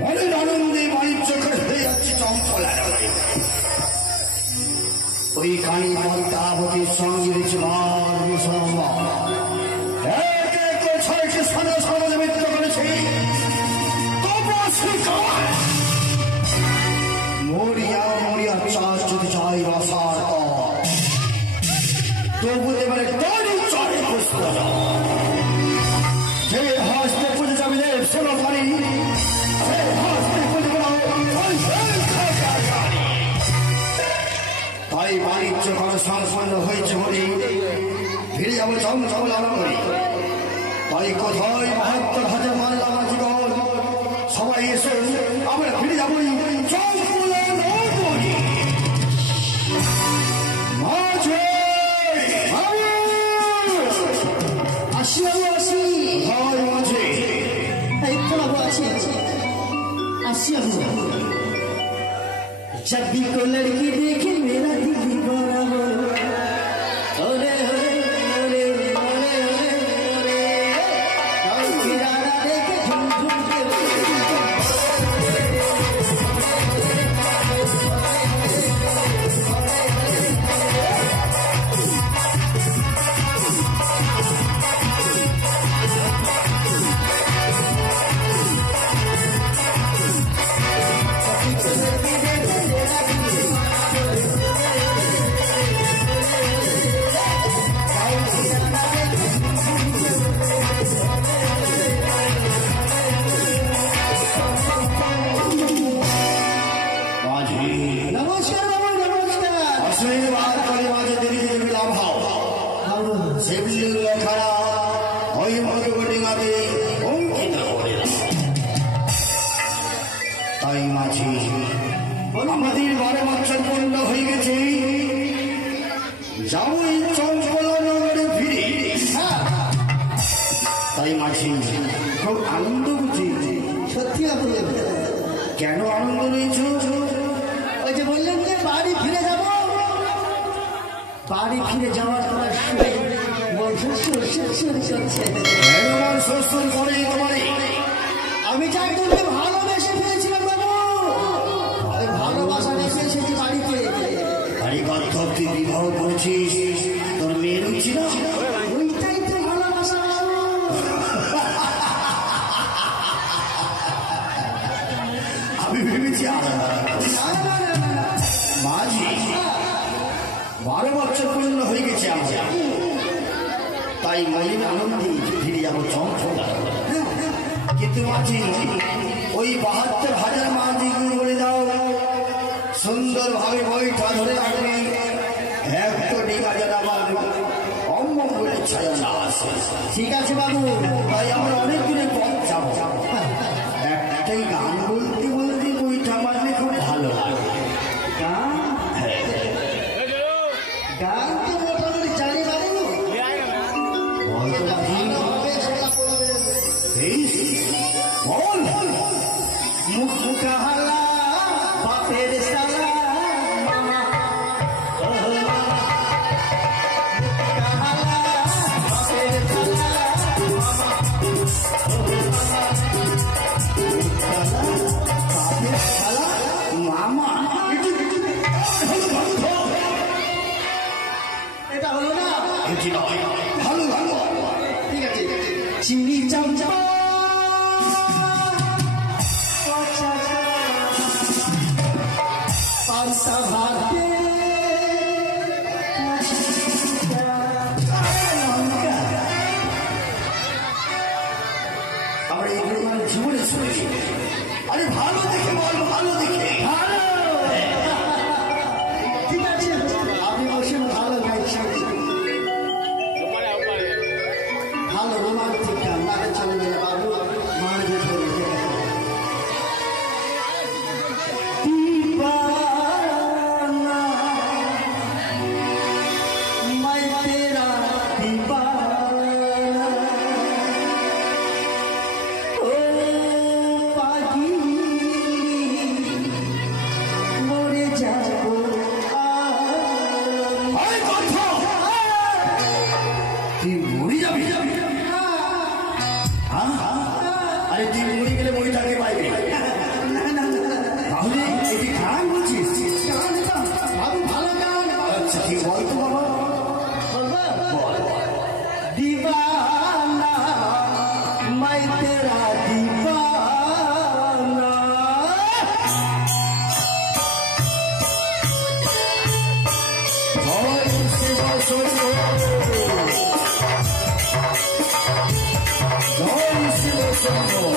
মনের আনন্দে বাণিজ্য করে হয়ে যাচ্ছে চম্পলার। ওই কালী পদ্মাবতীর সঙ্গে ছয়টি স্থানে সমাজে মৃত্যু করেছে। মরিয়া মরিয়া চাষ যদি চাই রসার তবু এবারে চরে পুষ্প যে হস্তে পুজো যাবে শোনো পারি তাই বাণিজ্য করা সম্পন্ন হয়েছে বলে ফিরে যাবো চমচমলা করি। তাই কোথায় ৭২,০০০ মাল্লা মাঝিগণ সবাই এসে আমরা ফিরে যাবো চমচমলা করি। जब भी को लड़की देखे मेरा दिल बराबर ओले ओले ओले ओले ओले किराना देखे झुम झुम के তাই মাঝি আমাদের 12 বছর পূর্ণ হয়ে গেছে, যাবো এই চঞ্চলা নগরে ফিরে। তাই মাঝি খুব আনন্দ বুঝি। সত্যি কেন আনন্দ রয়েছে? ওই যে বললেন যে বাড়ি ফিরে যাব, বাড়ি ফিরে যাওয়ার তোমার শ্বশুর করে তোমারে আমি যা একজনকে ভালোবেসে ফিরেছিলাম বাবু, ভালোবাসা রেখে এসেছি বাড়িতে। বাড়ি বান্ধবকে বিবাহ করেছিস, তোর মেয়ে রুচি না? ওইটাই তো ভালোবাসা। আমি ভেবেছি মাঝি 12 বছর পূর্ণ হয়ে গেছে আমার, তাই মনের আনন্দে ফিরে যাবো চঞ্চলা। কিন্তু মাঝি ওই ৭২,০০০ মাঝিকে বলে দাও সুন্দরভাবে বইটা ধরে রাখবে, একটা ডিগা যেন আমার অমঙ্গলে ছায়া না আসে। ঠিক আছে বাবু, তাই আমরা অনেক দূরে পথ যাবো। একটাই গান বলতে বলতে বইটা মারলে খুব ভালো লাগে। গান তো মোটামুটি জানি পারি মুখ মুখালা বাপের সালা মামা মামা এটা হলো না, ভালো ভালো ঠিক আছে। চিনি চামচা পাঁচটা ভাতে আমরা এইগুলো মানে জীবনে শুনেছি। আরে ভালো দেখে বল, ভালো দেখে ভালো, ঠিক আছে। আপনি বসেন, ভালো গাইছি, ভালো রোমান্টিক গান না চলবে না বাবু, মার দেখে আরে তুই মরে গেলে মরিটাকে পাইবে তাহলে এটি গান বলছিস? ভালো গান। আচ্ছা ঠিক বল তো বাবা। दीवाना मैं तेरा दीवाना जय शिव शंभो जय शिव शंभो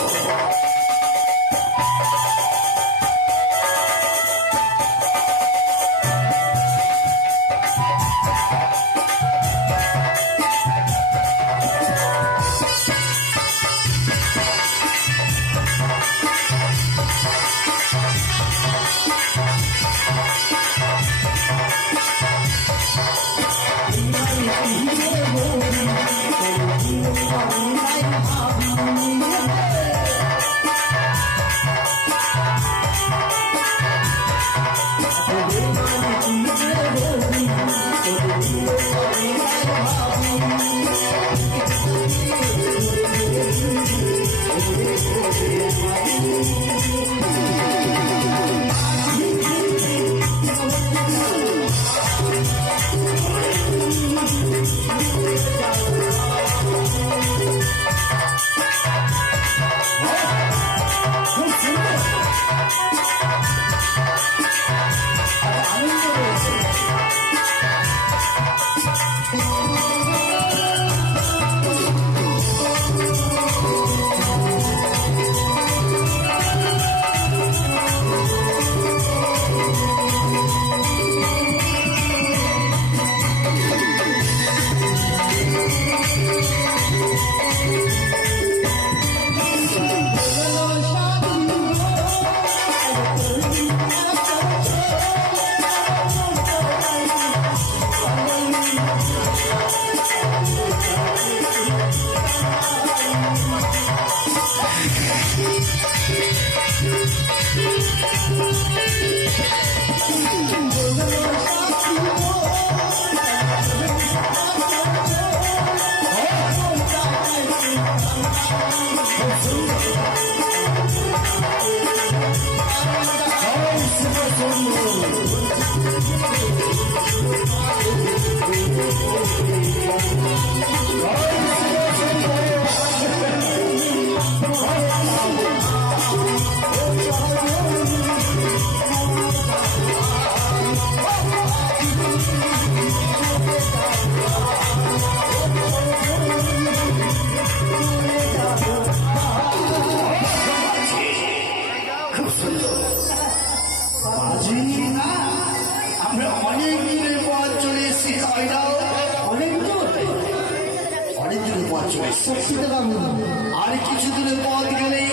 আর কিছুদিনের পথ গেলে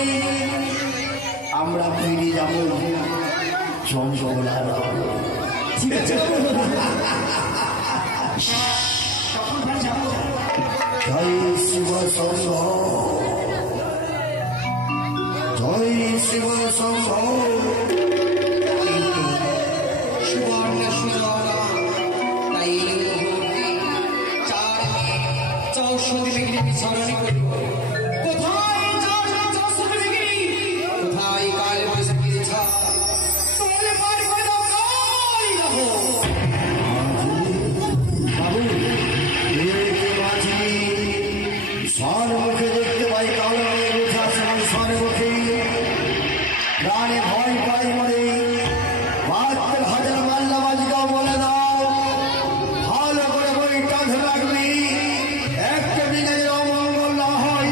আমরা ফিরে যাব জঙ্গলার। ঠিক আছে জয় শিব শম্ভ জয় শিব শম্ভ প্রাণে ভয় পাই মরে ৭২,০০০ মাল্লা বাজিকাও বলে দাও ভালো করে বইটা ধরে রাখবি একটা দিনের অমঙ্গল না হয়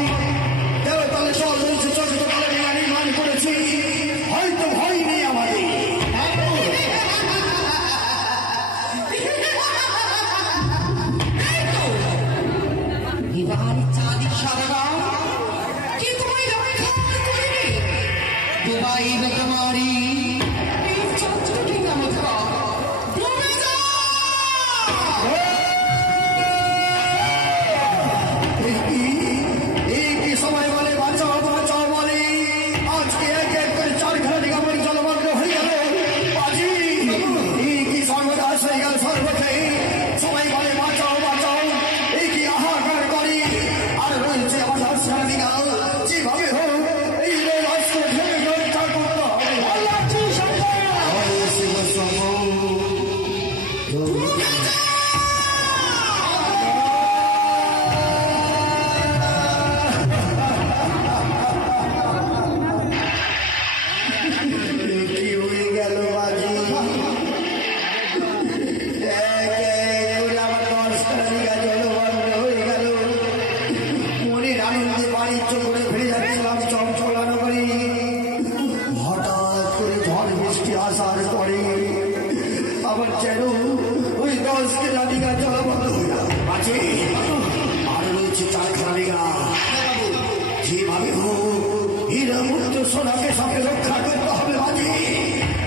সোনাকে সঙ্গে রক্ষা করতে হবে মাঝি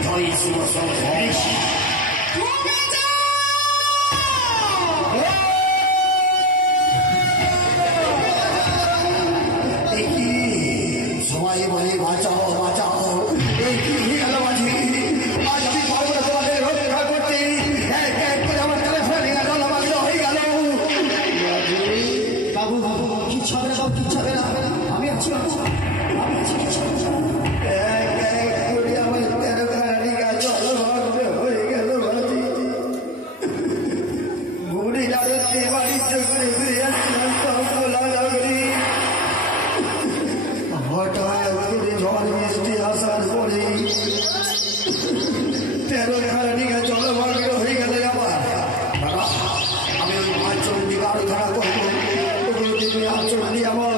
জয় শিব সঙ্গেশ সবাই বলে বাঁচাও বাঁচাও এই কি গেল মাঝি আজ আমি পারবো না তোমাদের রক্ষা করতে এক এক করে আমার টেলিফোন হয়ে গেল বাবু বাবু কিচ্ছু হবে না বাবু কিচ্ছু হবে না আমি আছি আমি আছি কিচ্ছু হবে না এক এক করে আমার তেরোখানিকা জলভগ্ন হয়ে গেল মাঝি বুড়ি লাড়তে বাড়িতে করে ফিরে আসলাম সকলা নগরী হঠাৎ করে ঝড় বৃষ্টি আসার পরে তেরোখানিকা জলভগ্ন হয়ে গেল আমার আমি ওই আচরণ দিকে আরো ধরা করবো আচরণ দিয়ে আমার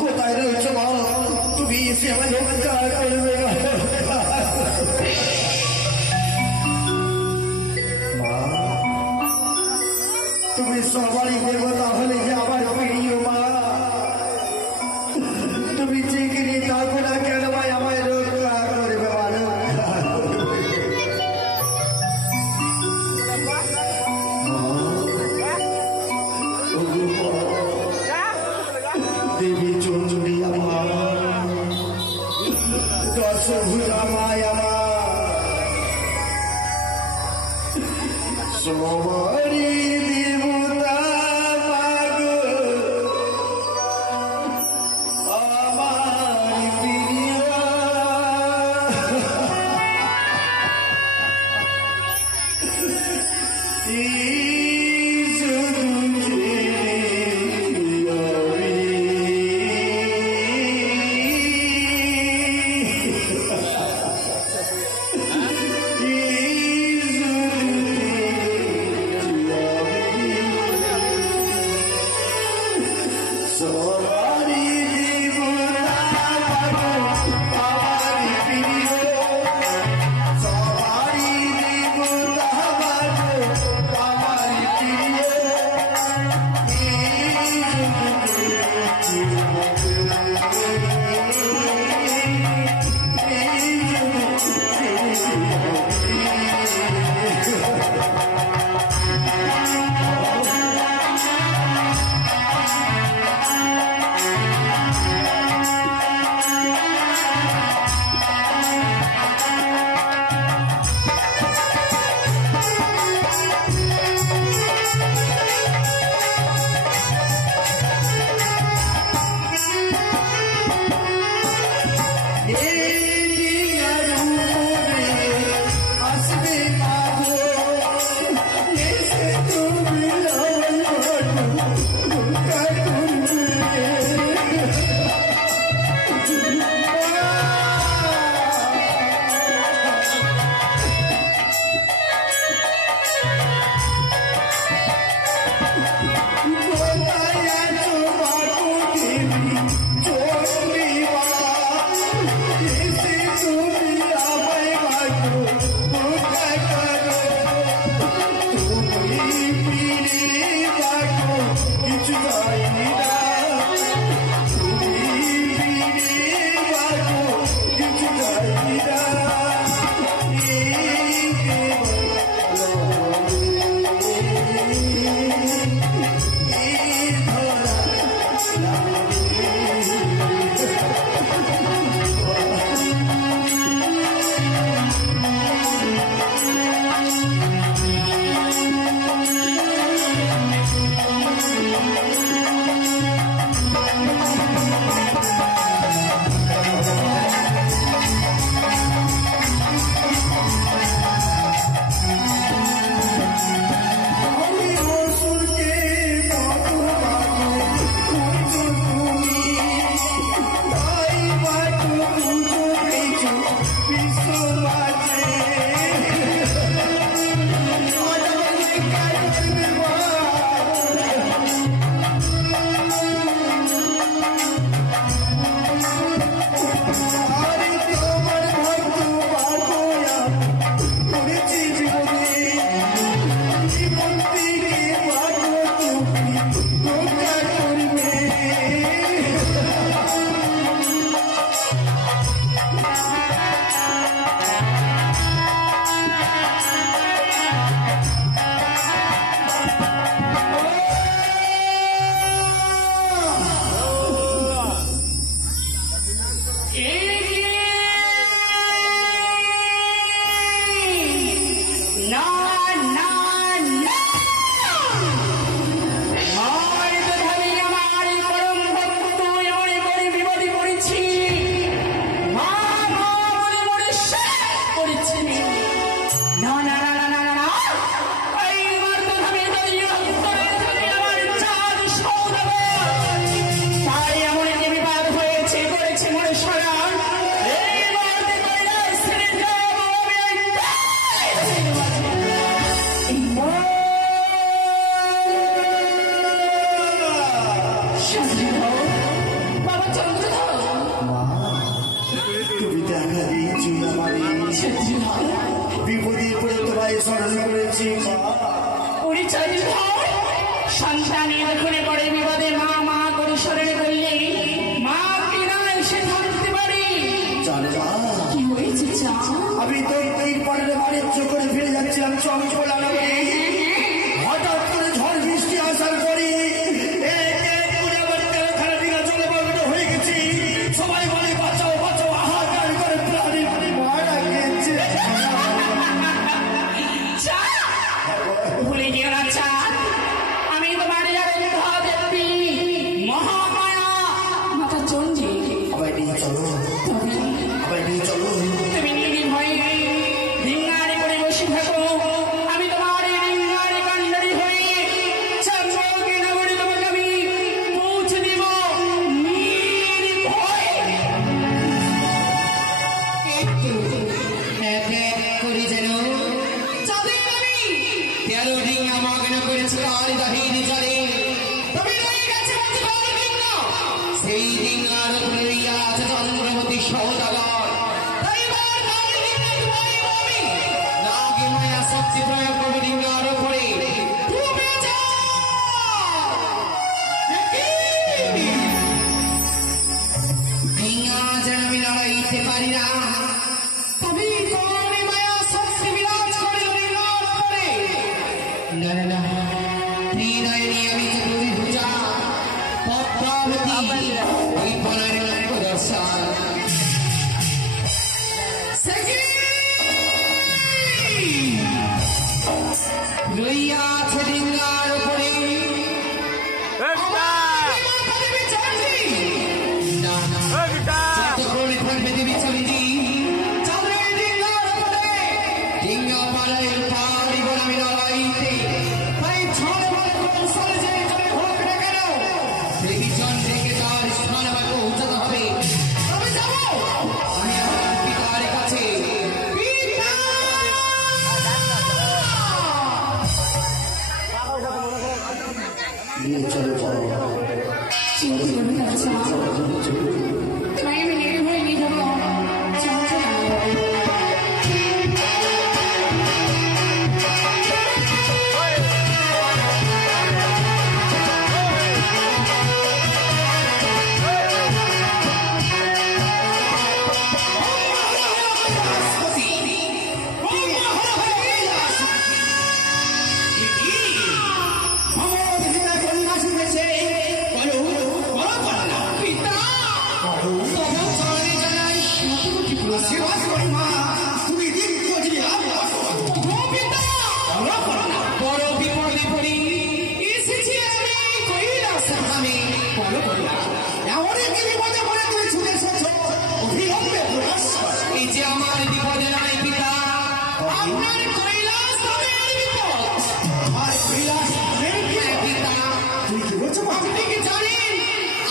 কোথায় রয়েছে বল তুমি এসে আমার রক্ষা করবে তুমি সবারই দেবতা হলে যে আমার প্রিয় মা তুমি চিকিনি থাকো না কেন ভাই আমায় রক্ষা করবে দেবী চন্দ্রী আমার দশভুজা মায়া সবারই দেবতা মাগো আমার প্রিয় বাবা চন্দ্রধর তুমি দেখা দিয়েছি আমারে বিপদে পড়ে তোমায় স্মরণ করেছি উনি চন্দ্রধর সন্তানের ঘুরে পড়ে বিপদে মা মা করে স্মরণ করলে মা কিনা এসে ধরতে পারে কি হয়েছে চা আমি তো এই পরের বাণিজ্য করে ফিরে যাচ্ছিলাম চঞ্চল আনাবে হঠাৎ করে ঝড় বৃষ্টি আসার পরে আমার তেলখানা দিঘা জলে বন্ধ হয়ে গেছি সবাই বলে বাঁচাও বাঁচাও হাহাকার করে প্রাণী মারা গেছে ভুলে যেও না চা আমি তোমার দেবী মহামায়া মাতা চন্ডী আবার নিয়ে চলো আবার নিয়ে চলো তুমি নির্ভয় রিঙ্গারে করে বসে থাকো আমি তোমার রিঙ্গারে কান্ডারি হয়ে চন্দ্রকে নগরে তোমাকে আমি পৌঁছে দিব নির্ভয় করে যেন চাঁদের আমি তেরো রিঙ্গা মগ্ন করেছিল আর দাহিনী চলে তুমি রয়ে গেছে সেই রিঙ্গার উপরে রইয়া আছে চন্দ্রমতী সৌদাগর শক্তি প্রয়োগ করবো রিঙ্গার উপরে রিঙ্গা যেন আমি লড়াইতে পারি না তবে কমে মায়া শক্তি বিরাজ করিল রিঙ্গার উপরে না না না হৃদয় নিয়ে আমি চতুরি ভুজা পদ্মাবতী ওই পনের দর্শন রইয়া আছে রিঙ্গার উপরে থাকবে দেবী চন্ডী চাঁদের রিঙ্গার উপরে রিঙ্গা পাড়ায় পারিব আমি লড়াইতে তাই ছড় বল কৌশল যে করে হোক না কেন দেবী চন্ডীকে তার স্থান আমাকে পৌঁছাতে হবে আমি যাবো আমি আমার পিতার কাছে নিয়ে চলো আমি নির্ভয় নিয়ে যাবো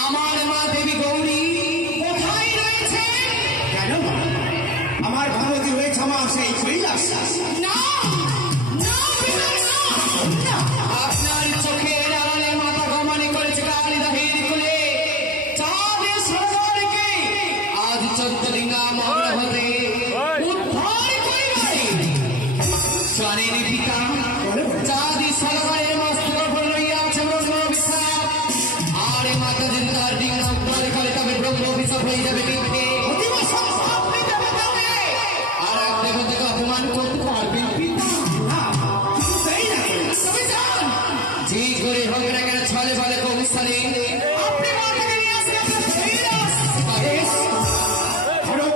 আমার মা দেবী গৌরী কোথায় রয়েছে আমার ভারতী হয়েছে আমার সেই কৈলাস না আপনার চোখের আড়ালে মাথা গমনে করেছে কালী দাহিনী কুলে চাঁদের সরোবরকে আজ 14 রিঙ্গা মগ্ন হতে উদ্ধার করিবে জানেন পিতা চাঁদের সরোবরের মস্তক উপর লইয়া আছে ব্রহ্ম অভিশাপ আর মাতা যদি তার রিঙ্গা উদ্ধার করে তবে ব্রহ্ম অভিশাপ হয়ে যাবে পিঠে আর এক দেবতাকে অপমান করতে পারবেন পিতা যে করে হোক না কেন ছলে ফলে কৌশলে আপনি মাতাকে নিয়ে আসলে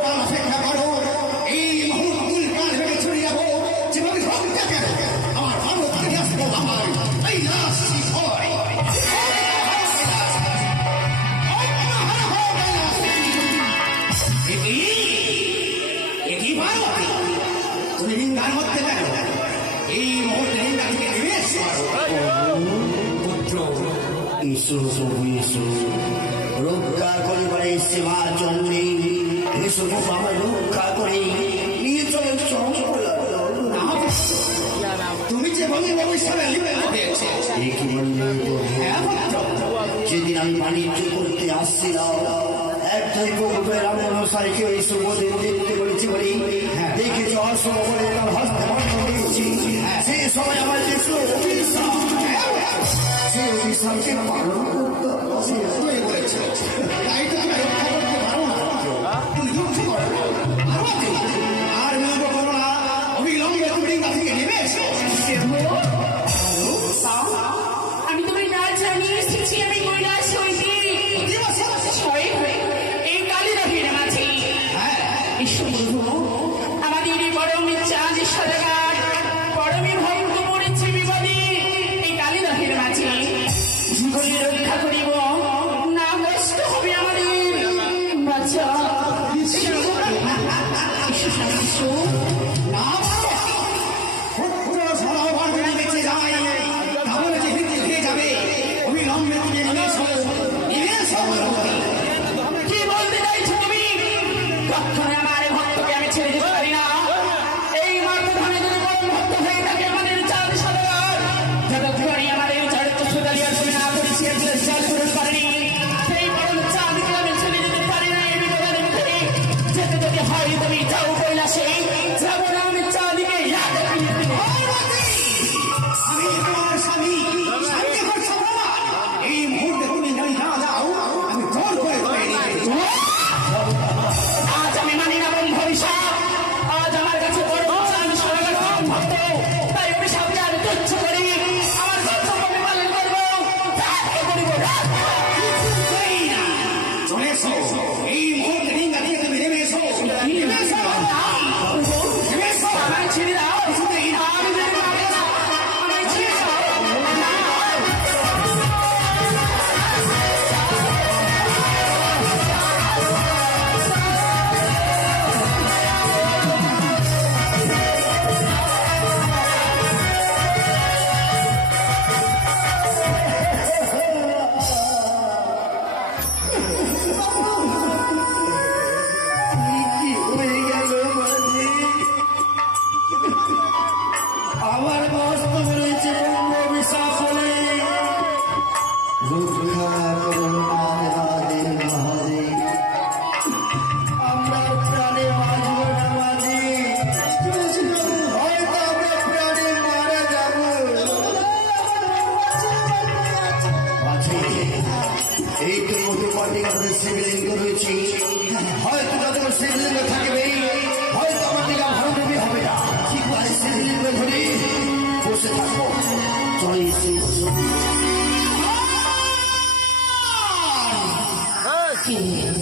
অপেক্ষা করো এই মুহূর্তের কাল ভেবে ছড়িয়ে যাবো যেভাবে হোক না কেন আমার ভারতকে নিয়ে আসবো আমার কৈলাস হয় তুমি রিঙ্গার মধ্যে কেন এই মুহূর্তে রিঙ্গা থেকে নেমে এসো পুত্র ইসু ইসু রক্ষা করিবার এসছে মা চন্ডী এসো আমার রক্ষা করে নিয়ে চলে তুমি যে বলি ভবিষ্যতে কি বললে যেদিন আমি বাণিজ্য করতে আসছিলাম এক দৈবের রামসাইকে ওই শুভদিন দেখতে বলেছি বলি দেখে যাওয়ার সময় বলে তার হস্তে দিয়েছি সেই সময় আমার যে সে অভিশাপকে পালন করতে বলেছে আর বিলম্ব করো না অবিলম্বে তুমি থেকে নেমে এসো আমি তোমার না জানিয়ে এসেছি আমি কৈলাস হইতে এই কালীরথের মাঝে আমাদের পরম চাঁদ সদাগার পরমে ভঙ্গ পড়েছে বিপদে এই কালীরথের মাঝে জীবনে রক্ষা করিব না নষ্ট হবে আমাদের বাচ্চা হয়তো যত শিবলিঙ্গ থাকবে হয়তো আমাদের ভারতবী হবে না ঠিক আছে শিবলিঙ্গ ধরে বসে থাকবো জয় শিব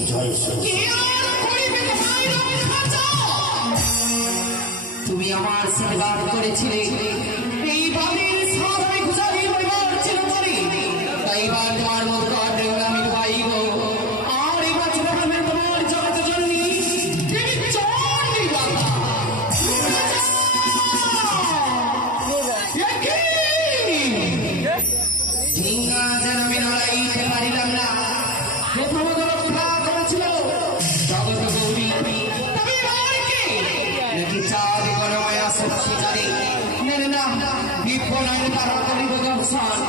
জয় শিব তুমি আমার সিলগার করেছিলে এই বাড়ির সাথে গুজারি পরিবার ছিল করি তাই এবার তোমার মতো কাটে আমি পাইব আর এবার চলে তোমার জগৎ জননী তিনি চন্ডী বাবা ঢিঙ্গা যেন আমি লড়াইতে পারিলাম না প্রথমত রক্ষা করেছিল জগৎ গৌরী তবে কে নাকি চাঁদ গণময় আসছে জানি না বিপনায় তারা করিব দর্শন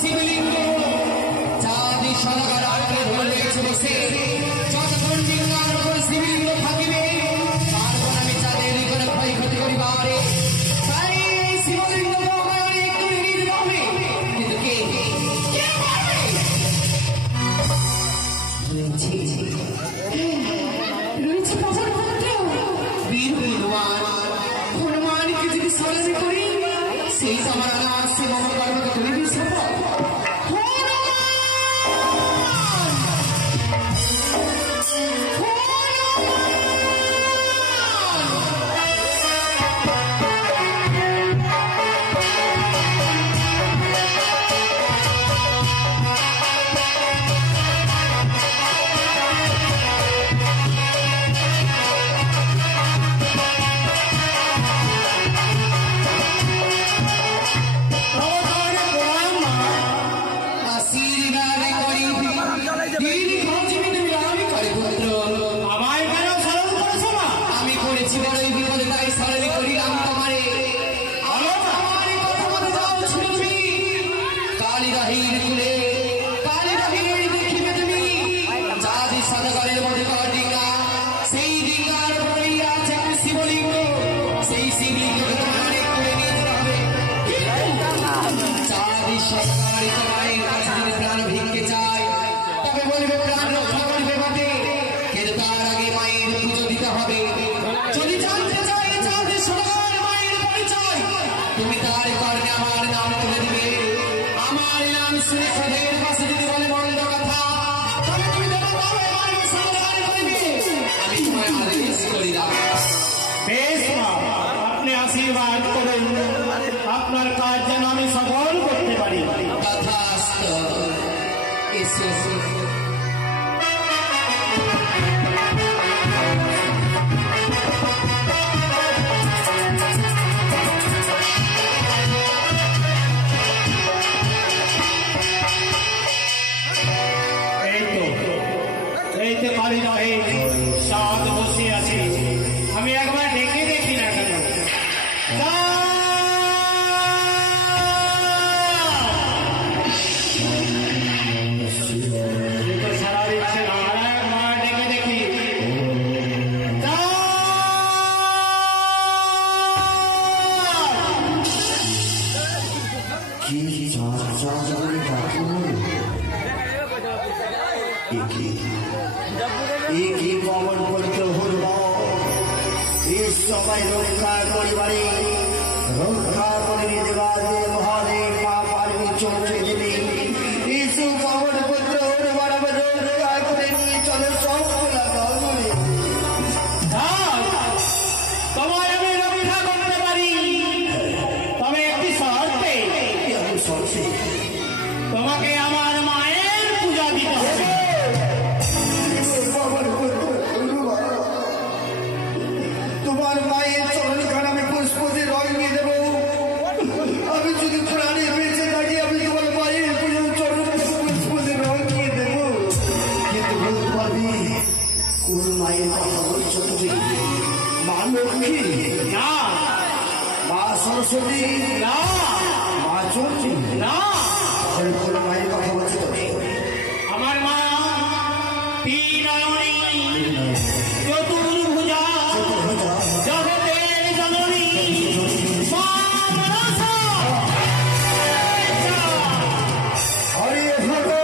শিবলিঙ্গ চাঁদি সরকার আগে রয়েছে বসে যতক্ষণ ডিঙ্গার উপর শিবলিঙ্গ থাকিবে তারপর আমি চাঁদের করে ক্ষয়ক্ষতি করিবারে তাই এই শিবলিঙ্গ একটু নিজ হবে কিন্তু কে রয়েছে প্রভুর ভক্ত বীর হনুমান হনুমানকে যদি স্মরণ করি সেই আমার সে মঙ্গলবার মতো করে দিয়েছে বড়ই বিপদে তাই স্মরণ করিলাম তোমারে আমার কথা মতো যাও ছিল তুমি কালিদাহির কুলে কালিদাহির দেখিবে তুমি চাঁদি সদাগরের মধ্যে ডিঙ্গা সেই ডিঙ্গার উপরেই আছে একটি শিবলিঙ্গ সেই শিবলিঙ্গ তোমারে করে নিয়ে যেতে হবে চাঁদি সদাগরের মায়ের কাছে যদি প্রাণ ভিক্ষে চায় তবে বলবে প্রাণ রক্ষা করবে বটে কিন্তু তার আগে মায়ের পুজো দিতে হবে যদি জানতে চাই চাঁদি সদাগর মায়ের পরিচয় তুমি তার কর্ণে আমার নাম তুলে দিবে আমার নাম শুনে সদের পাশে যদি বলে মন্দ কথা তবে তুমি দেবো তবে আমার সমাধান করবে আমি তোমায় আদেশ করিলাম বেশ মা, আপনি আশীর্বাদ করুন আপনার কাজ যেন আমি সফল করতে পারি। তথাস্তু এসো এই তো বাড়ি রহে সাত বসে আছে, আমি একবার ডেকে দেখি না কেন। সারা দিচ্ছে না, একবার ডেকে দেখি। কি পবন করতে হল সবাই রক্ষা করিবারে রক্ষা করে দেবার মহাদেব মা পার্বী চলছে দেবী ইসু পবন পুত্র হনুমান রক্ষা করে নিয়ে চলে সব তোমায় আমি রক্ষা করতে পারি, তবে একটি শর্তে। তোমাকে আমার মায়ের পূজা দিতে হবে। তোমার মায়ের চরণ খানে আমি পুষ্প দিয়ে রং নিয়ে দেবো। আমি যদি প্রাণে বেঁচে থাকি আমি তোমার মায়ের চরণ পুষ্প দিয়ে রং নিয়ে দেবো। কিন্তু বলতে পারবি কোন মায়ের কথা বলছো তুমি? মা লক্ষ্মী না, মা সরস্বতী না, মা চন্দ্রী না, কোন মায়ের কথা বলছো তুমি? আমার মা তিনয়নী চতুর্ভুজা জগতের জননী মা মনসা। হরে হরে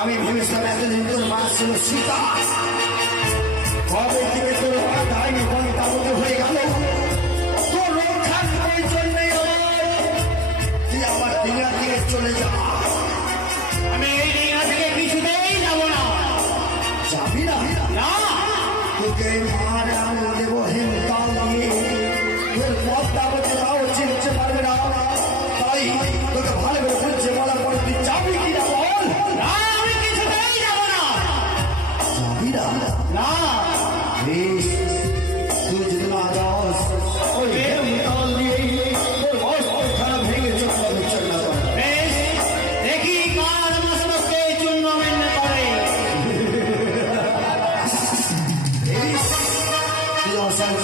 আমি ভেবেছিলাম এতদিন তোর মা ছিল সীতা, কবে থেকে তোর মা ধারণী বন্ধাবতী হয়ে গেল। তোর রক্ষার প্রয়োজন নেই, তুই আমার ডিঙা থেকে চলে যা। আমি এই ডিঙা থেকে কিছুতেই যাব না। যাবি না? না, তোকে মার আমি দেব হিমতাল দিয়ে, তোর পদ্মাবতী মাও চিনতে পারবে না। তাই তোকে ভালো করে বুঝছে বলার পরে তুই যাবি কিনা বল? না, আমি কিছুতেই যাব না। যাবি না? না, বেশ, তুই যদি না যাস ওই হিমতাল দিয়ে তোর অস্ত্রখানা ভেঙে চল না করে। বেশ, দেখি কার মস্তকে চূর্ণ বিন্ন করে। তুই অসান